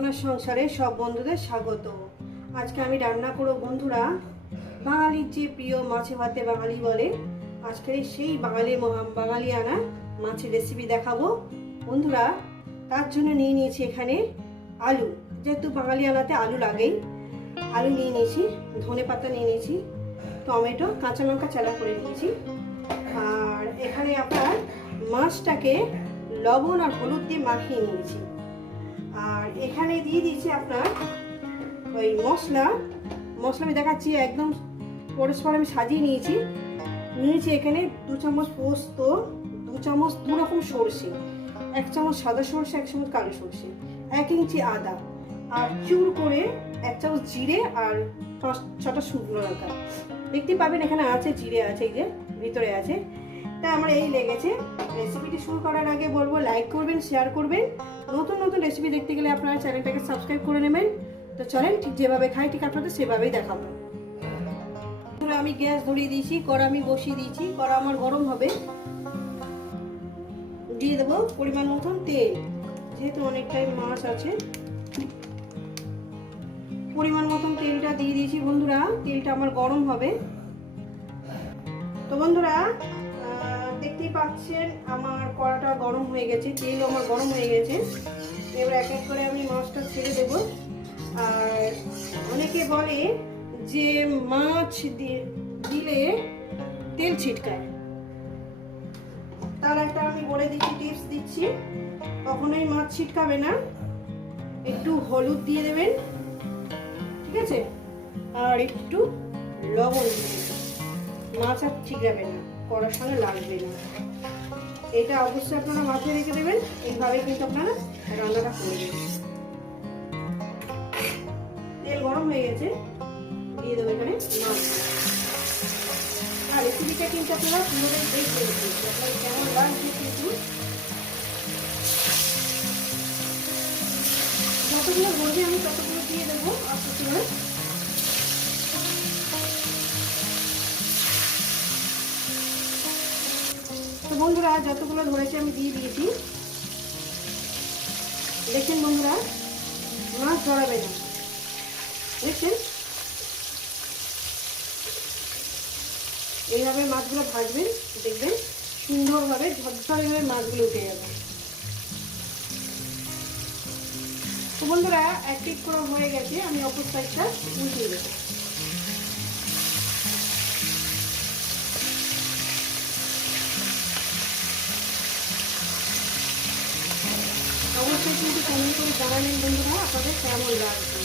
সোনার সংসারে সব বন্ধুদের স্বাগত। আজকে আমি রান্না করব বন্ধুরা, বাঙালির যে প্রিয় মাছে ভাতে বাঙালি বলে, আজকে সেই বাঙালি বাঙালি আনা মাছের রেসিপি দেখাবো। বন্ধুরা, তার জন্য নিয়ে নিয়েছি এখানে আলু। যেহেতু বাঙালি আনাতে আলু লাগেই, আলু নিয়ে নিয়েছি, ধনে পাতা নিয়ে নিয়েছি, টমেটো, কাঁচা লঙ্কা চালা করে নিয়েছি। আর এখানে আপনার মাছটাকে লবণ আর হলুদ দিয়ে মাখিয়ে নিয়েছি। আর এখানে দিয়ে দিয়েছি আপনার ওই মশলা। মশলা আমি দেখাচ্ছি, একদম পরস্পর আমি সাজিয়ে নিয়েছি। নিয়েছি এখানে দু চামচ পোস্ত, দু চামচ দু রকম সর্ষে, এক চামচ সাদা সর্ষে, এক চামচ কালো সর্ষে, এক ইঞ্চি আদা আর চুর করে এক চামচ জিরে আর ছটা শুকনো লঙ্কা। দেখতে পাবেন এখানে আছে, জিরে আছে, এই যে ভিতরে আছে। তা আমার এই লেগেছে। রেসিপিটি শুরু করার আগে বলব লাইক করবেন শেয়ার করবেন। নতুন নতুন রেসিপি দেখতে গেলে আপনারা চ্যানেলটাকে সাবস্ক্রাইব করে নেবেন। তো চলেন, ঠিক যেভাবে খাই, ঠিক আপনাদের সেভাবেই দেখাবো। আমি গ্যাস ধরিয়ে দিয়েছি, কড়া আমি বসিয়ে দিয়েছি, কড়া আমার গরম হবে। দিয়ে দেবো পরিমাণ মতন তেল, যেহেতু অনেকটাই মাছ আছে। পরিমাণ মতন তেলটা দিয়ে দিয়েছি বন্ধুরা, তেলটা আমার গরম হবে। তো বন্ধুরা দেখতেই পাচ্ছেন, আমার কড়াটা গরম হয়ে গেছে, তেল আমার গরম হয়ে গেছে। এবার এক এক করে আমি মাছটা ছেড়ে দেবো। আর অনেকে বলে যে মাছ দিলে তেল ছিটকায়। তার একটা আমি বলে দিচ্ছি, টিপস দিচ্ছি। কখনোই মাছ ছিটকাবে না। একটু হলুদ দিয়ে দেবেন, ঠিক আছে? আর একটু লবণ দিয়ে দেবেন। মাছ আর ঠিক যাবে না। কড়ার সঙ্গে লাগবে না। এটা অবশ্যই আপনারা মাথায় রেখে দেবেন, এইভাবে কিন্তু আপনারা রান্নাটা করে দেবেন তেল গরম হয়ে গেছে, দিয়ে দেবো এখানে মাছ আর রেসিপিটা কিন্তু আপনারা পুরোটাই দেখবেন আপনার কেমন লাগছে কিন্তু যতগুলো বলবে আমি ততগুলো দিয়ে দেবো। বন্ধুরা, যতগুলো ধরেছি আমি দিয়ে দিয়েছি। দেখেন বন্ধুরা, মাছ ধরাবে না। দেখছেন এইভাবে মাছগুলো ভাজবেন, দেখবেন সুন্দরভাবে ঝরঝরে মাছগুলো উঠে যাবে। তো বন্ধুরা, এক করা হয়ে গেছে, আমি অপর সাইডটা উল্টিয়ে দেবো। কিন্তু কমেন্ট করে জানালেন বন্ধুরা, আপনাদের কেমন লাগবে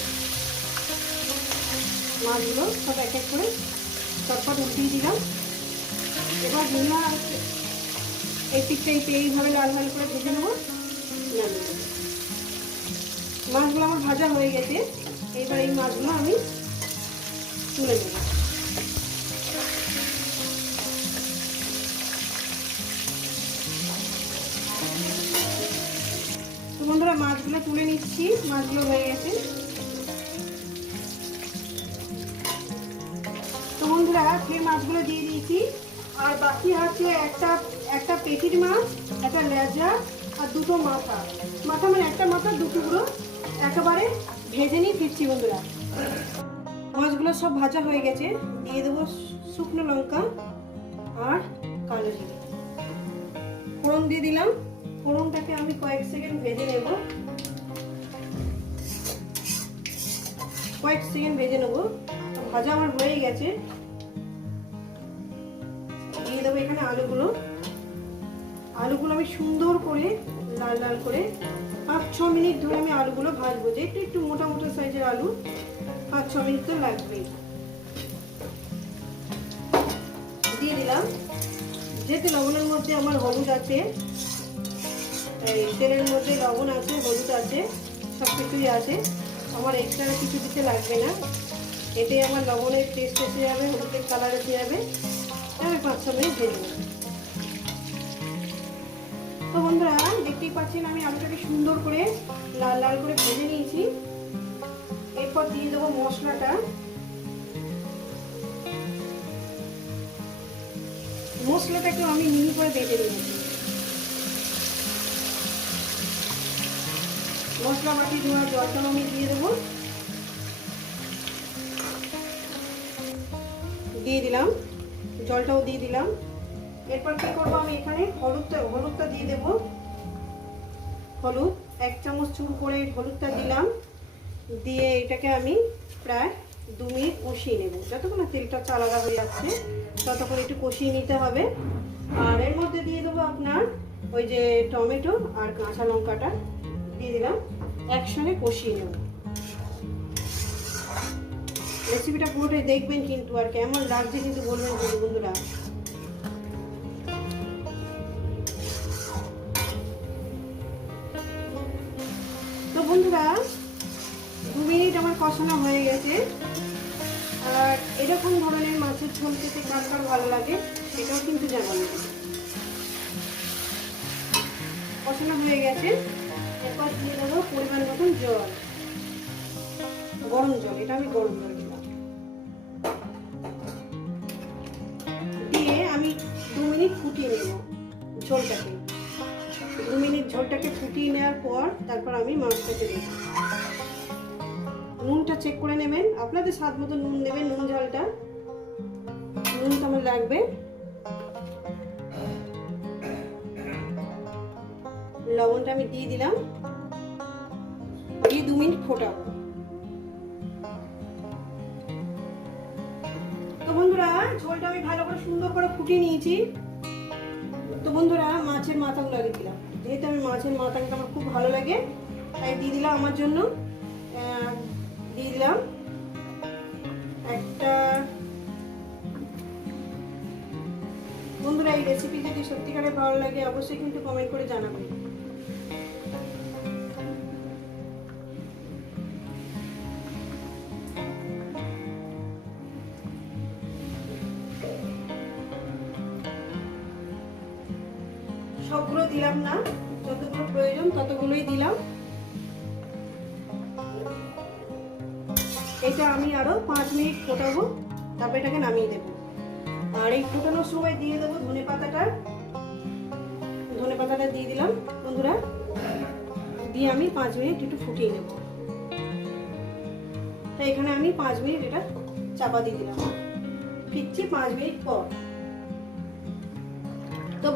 মাছগুলো সব এক এক করে চটপট উঠিয়ে দিলাম। এবার ধনিয়া এই পিঠটা এইভাবে লাল লাল করে ভেজে নেব। মাছগুলো আমার ভাজা হয়ে গেছে। এইবার এই মাছগুলো আমি তুলে নেব। মাছগুলো তুলে নিচ্ছি, মাছগুলো হয়ে গেছে। তো বন্ধুরা ফের মাছগুলো দিয়ে দিয়েছি। আর বাকি হচ্ছে একটা একটা পেটির মাছ, একটা লেজা আর দুটো মাথা। মাথা মানে একটা মাথা দু টুকরো একেবারে ভেজে নিয়ে ফিরছি বন্ধুরা। মাছগুলো সব ভাজা হয়ে গেছে। দিয়ে দেবো শুকনো লঙ্কা আর কালো জিরে। ফোড়ন দিয়ে দিলাম। ফোড়নটাকে আমি কয়েক সেকেন্ড ভেজে নেব। কয়েক সেকেন্ড ভেজে নেব। ভাজা আমার হয়ে গেছে। দিয়ে দেবো এখানে আলুগুলো। আলুগুলো আমি সুন্দর করে, লাল লাল করে পাঁচ, ছ মিনিট ধরে আমি আলুগুলো ভাজবো। যে একটু একটু মোটা মোটা সাইজের আলু, পাঁচ, ছ মিনিট তো লাগবেই। দিয়ে দিলাম। যেহেতু লবণের মধ্যে আমার হলুদ আছে তেলের মধ্যে লবণ আছে, হলুদ আছে সব কিছুই আছে। আমার এক্সট্রা কিছু দিতে লাগবে না। এতে আমার লবণের টেস্ট এসে যাবে হলুদের কালার এসে যাবে। আমি পাঁচ ছ মিনিট ভেজে তো বন্ধুরা, দেখতেই পাচ্ছেন আমি আলুটাকে সুন্দর করে লাল লাল করে ভেজে নিয়েছি। এরপর দিয়ে দেবো মশলাটা। মশলাটাকে আমি মিহি করে বেটে নিয়েছি। মশলা বাটি ধোয়া জলটাও আমি দিয়ে দেবো। দিয়ে দিলাম। জলটাও দিয়ে দিলাম। এরপর কি করব আমি এখানে? হলুদটা হলুদটা দিয়ে দেবো। হলুদ, এক চামচ চুর করে হলুদটা দিলাম। দিয়ে এটাকে আমি প্রায় দু মিনিট কষিয়ে নেব। যতক্ষণ না তেলটা আলাদা হয়ে যাচ্ছে, ততক্ষণ একটু কষিয়ে নিতে হবে। আর এর মধ্যে দিয়ে দেবো আপনার ওই যে টমেটো আর কাঁচা লঙ্কাটা। দিয়ে দিলাম। একসঙ্গে কষিয়ে নেব। রেসিপিটা পুরোটাই দেখবেন কিন্তু, আর কেমন লাগছে কিন্তু বলবেন কিন্তু বন্ধুরা। তো বন্ধুরা, দু মিনিট আমার কষানো হয়ে গেছে। আর এরকম ধরনের মাছের ঝোল খেতে কার ভালো লাগে, সেটাও কিন্তু জানাবেন। কষানো হয়ে গেছে। এরপর দিয়ে দেবো পরিমাণ মতন জল। গরম জল, এটা আমি গরম জল দিয়ে আমি দু মিনিট ফুটিয়ে নেব ঝোলটাকে। দু মিনিট ঝোলটাকে ফুটিয়ে নেওয়ার পর তারপর আমি মাছটাকে দেবো। নুনটা চেক করে নেবেন। আপনাদের স্বাদ মতো নুন নেবেন নুন ঝালটা। নুন তো আমার লাগবে। লবণটা আমি দিয়ে দিলাম। দিয়ে দু মিনিট ফোটাবো। তো বন্ধুরা, ঝোলটা আমি ভালো করে সুন্দর করে ফুটিয়ে নিয়েছি। তো বন্ধুরা, মাছের মাথাগুলো আগে দিলাম। যেহেতু আমি মাছের মাথাটা আমার খুব ভালো লাগে, তাই দিয়ে দিলাম আমার জন্য। দিয়ে দিলাম একটা বন্ধুরা, এই রেসিপি যদি সত্যিকারে ভালো লাগে, অবশ্যই কিন্তু কমেন্ট করে জানাবেন। সবগুলো দিলাম না, যতগুলো প্রয়োজন, ততগুলোই দিলাম। এটা আমি আরও পাঁচ মিনিট ফোটাবো, তারপর এটাকে নামিয়ে দেবো। আর এই ফোটানোর সময় দিয়ে দেবো ধনে পাতাটা। ধনে পাতাটা দিয়ে দিলাম, বন্ধুরা। দিয়ে আমি পাঁচ মিনিট একটু ফুটিয়ে নেব। তো এখানে আমি পাঁচ মিনিট এটা চাপা দিয়ে দিলাম। ফিরছি পাঁচ মিনিট পর।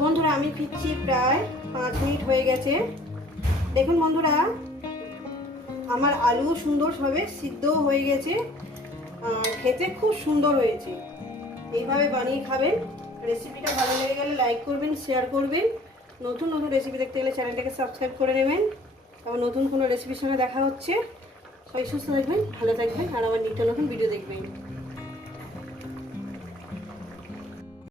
বন্ধুরা, আমি ফিরছি প্রায় পাঁচ মিনিট হয়ে গেছে। দেখুন বন্ধুরা, আমার আলু সুন্দরভাবে সিদ্ধও হয়ে গেছে খেতে খুব সুন্দর হয়েছে। এইভাবে বানিয়ে খাবেন। রেসিপিটা ভালো লেগে গেলে লাইক করবেন, শেয়ার করবেন। নতুন নতুন রেসিপি দেখতে গেলে চ্যানেলটাকে সাবস্ক্রাইব করে নেবেন। আবার নতুন কোনো রেসিপির সঙ্গে দেখা হচ্ছে। সবাই সুস্থ থাকবেন, ভালো থাকবেন, আর আমার নিত্য নতুন ভিডিও দেখবেন।